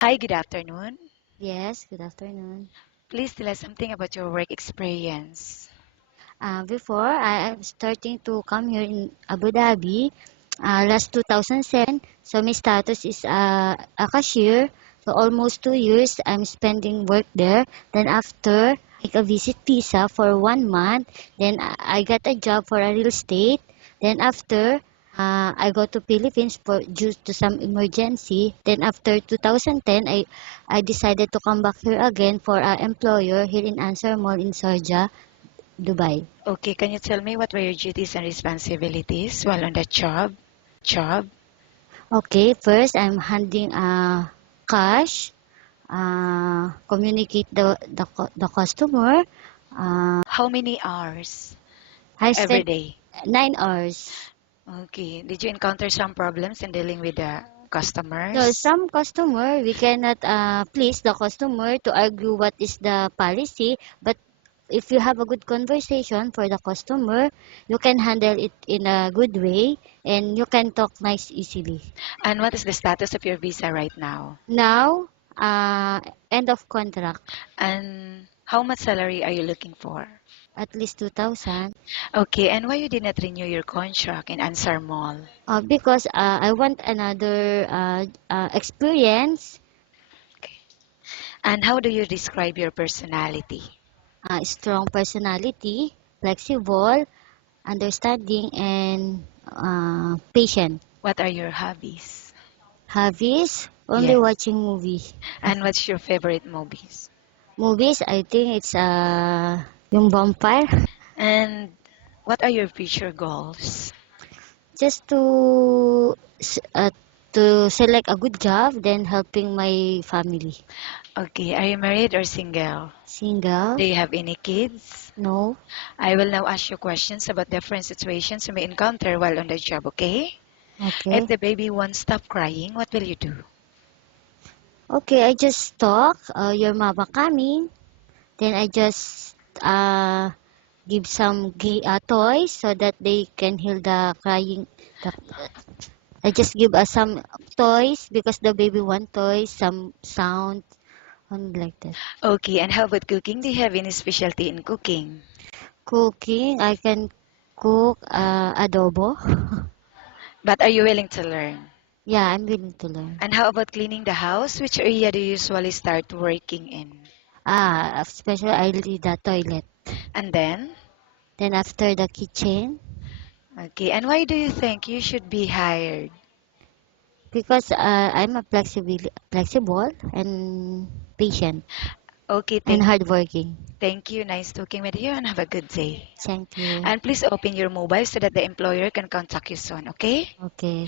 Hi, good afternoon. Yes, good afternoon. Please tell us something about your work experience. Before I am starting to come here in Abu Dhabi, last 2007. So my status is a cashier. So almost 2 years I'm spending work there. Then after, take a visit visa for 1 month. Then I got a job for a real estate. Then after, I go to Philippines for due to some emergency. Then after 2010, I decided to come back here again for our employer here in Ansar Mall in Sharjah, Dubai. Okay, can you tell me what were your duties and responsibilities while on that job? Okay, first I'm handing cash, communicate the customer. How many hours I every spent day? 9 hours. Okay, did you encounter some problems in dealing with the So customers? some customer, we cannot please the customer to argue what is the policy, but if you have a good conversation for the customer, you can handle it in a good way and you can talk nice easily. And what is the status of your visa right now? Now, end of contract, And how much salary are you looking for? at least 2,000. Okay, and why you did not renew your contract in Ansar Mall? Because I want another experience, Okay. And how do you describe your personality? strong personality, flexible, understanding, and patient. What are your hobbies? Hobbies, only Yes. watching movies. And what's your favorite movies? Movies, I think it's yung vampire. And what are your future goals? Just to select a good job, then helping my family. Okay, are you married or single? Single, Do you have any kids? no. I will now ask you questions about different situations you may encounter while on the job, okay? If Okay. the baby won't stop crying, what will you do? Okay, I just talk. Your mama coming. Then I just give some toys so that they can heal the crying. The, I just give some toys because the baby want toys, some sound, and like that. Okay, and how about cooking? Do you have any specialty in cooking? Cooking, I can cook adobo. But are you willing to learn? Yeah, I'm willing to learn. And how about cleaning the house? Which area do you usually start working in? Especially I leave the toilet. And then? Then after the kitchen, Okay, and why do you think you should be hired? because I'm a flexible and patient Okay, and hardworking. thank you. Nice talking with you and have a good day. Thank you. And please open your mobile so that the employer can contact you soon, okay? Okay.